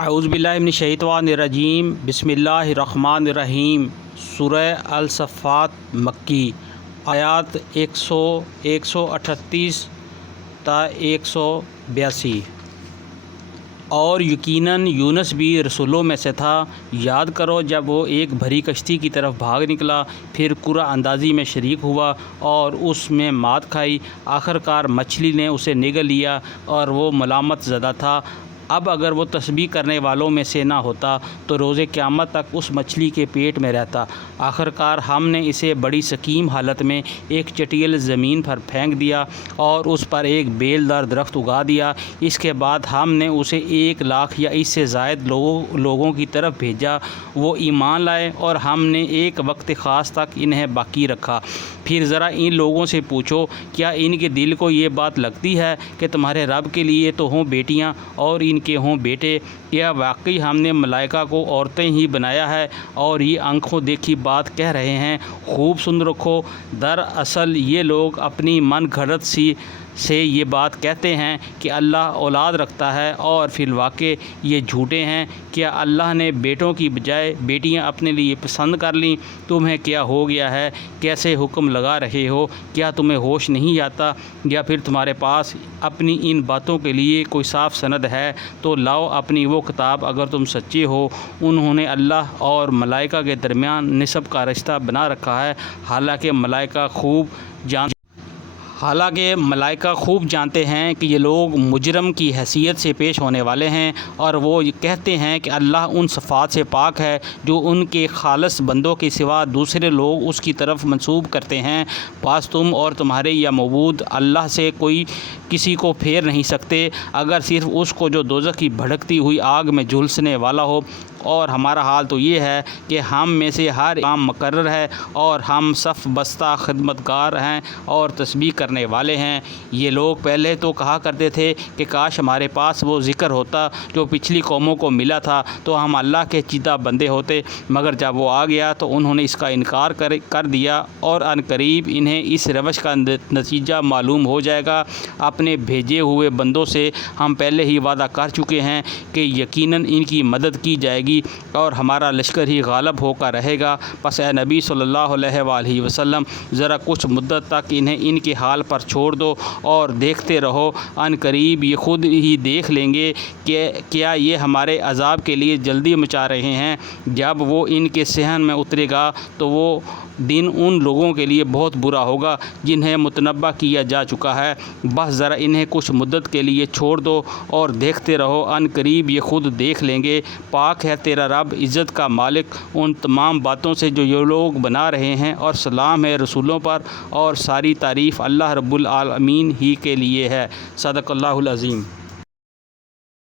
اعوذ باللہ من الشیطان الرجیم بسم اللہ الرحمن الرحیم۔ سورہ الصفات مکی، آیات 138 تا 182۔ اور یقیناً یونس بھی رسولوں میں سے تھا۔ یاد کرو جب وہ ایک بھری کشتی کی طرف بھاگ نکلا، پھر قرعہ اندازی میں شریک ہوا اور اس میں مات کھائی، آخرکار مچھلی نے اسے نگل لیا اور وہ ملامت زدہ تھا۔ اب اگر وہ تسبیح کرنے والوں میں سے نہ ہوتا تو روز قیامت تک اس مچھلی کے پیٹ میں رہتا۔ آخرکار ہم نے اسے بڑی سقیم حالت میں ایک چٹیل زمین پر پھینک دیا اور اس پر ایک بیل دار درخت اگا دیا۔ اس کے بعد ہم نے اسے 1,00,000 یا اس سے زائد لوگوں کی طرف بھیجا، وہ ایمان لائے اور ہم نے ایک وقت خاص تک انہیں باقی رکھا۔ پھر ذرا ان لوگوں سے پوچھو، کیا ان کے دل کو یہ بات لگتی ہے کہ تمہارے رب کے لیے تو ہوں بیٹیاں اور ان کے ہوں بیٹے؟ کیا واقعی ہم نے ملائکہ کو عورتیں ہی بنایا ہے اور یہ آنکھوں دیکھی بات کہہ رہے ہیں؟ خوب سن رکھو، دراصل یہ لوگ اپنی من گھڑت سے یہ بات کہتے ہیں کہ اللہ اولاد رکھتا ہے، اور فی الواقع یہ جھوٹے ہیں۔ کیا اللہ نے بیٹوں کی بجائے بیٹیاں اپنے لیے پسند کر لیں؟ تمہیں کیا ہو گیا ہے؟ کیسے حکم لگا رہے ہو؟ کیا تمہیں ہوش نہیں آتا؟ یا پھر تمہارے پاس اپنی ان باتوں کے لیے کوئی صاف سند ہے تو لاؤ اپنی وہ کتاب اگر تم سچے ہو۔ انہوں نے اللہ اور ملائکہ کے درمیان نسب کا رشتہ بنا رکھا ہے، حالانکہ ملائکہ خوب جانتے ہیں کہ یہ لوگ مجرم کی حیثیت سے پیش ہونے والے ہیں، اور وہ کہتے ہیں کہ اللہ ان صفات سے پاک ہے جو ان کے خالص بندوں کے سوا دوسرے لوگ اس کی طرف منسوب کرتے ہیں۔ پس تم اور تمہارے یا معبود اللہ سے کوئی کسی کو پھیر نہیں سکتے اگر صرف اس کو جو دوزخ کی بھڑکتی ہوئی آگ میں جھلسنے والا ہو۔ اور ہمارا حال تو یہ ہے کہ ہم میں سے ہر کام مقرر ہے، اور ہم صف بستہ خدمتگار ہیں اور تسبیح کرنے والے ہیں۔ یہ لوگ پہلے تو کہا کرتے تھے کہ کاش ہمارے پاس وہ ذکر ہوتا جو پچھلی قوموں کو ملا تھا تو ہم اللہ کے چیدہ بندے ہوتے، مگر جب وہ آ گیا تو انہوں نے اس کا انکار کر دیا، اور ان قریب انہیں اس روش کا نتیجہ معلوم ہو جائے گا۔ اپنے بھیجے ہوئے بندوں سے ہم پہلے ہی وعدہ کر چکے ہیں کہ یقیناً ان کی مدد کی جائے گی اور ہمارا لشکر ہی غالب ہو کر رہے گا۔ پس اے نبی صلی اللہ علیہ وآلہ وسلم، ذرا کچھ مدت تک انہیں ان کے حال پر چھوڑ دو اور دیکھتے رہو، ان قریب یہ خود ہی دیکھ لیں گے کہ کیا یہ ہمارے عذاب کے لیے جلدی مچا رہے ہیں۔ جب وہ ان کے صحن میں اترے گا تو وہ دن ان لوگوں کے لیے بہت برا ہوگا جنہیں متنبہ کیا جا چکا ہے۔ بس ذرا انہیں کچھ مدت کے لیے چھوڑ دو اور دیکھتے رہو، ان قریب یہ خود دیکھ لیں گے۔ پاک ہے تیرا رب، عزت کا مالک، ان تمام باتوں سے جو یہ لوگ بنا رہے ہیں، اور سلام ہے رسولوں پر، اور ساری تعریف اللہ رب العالمین ہی کے لیے ہے۔ صدق اللہ العظیم۔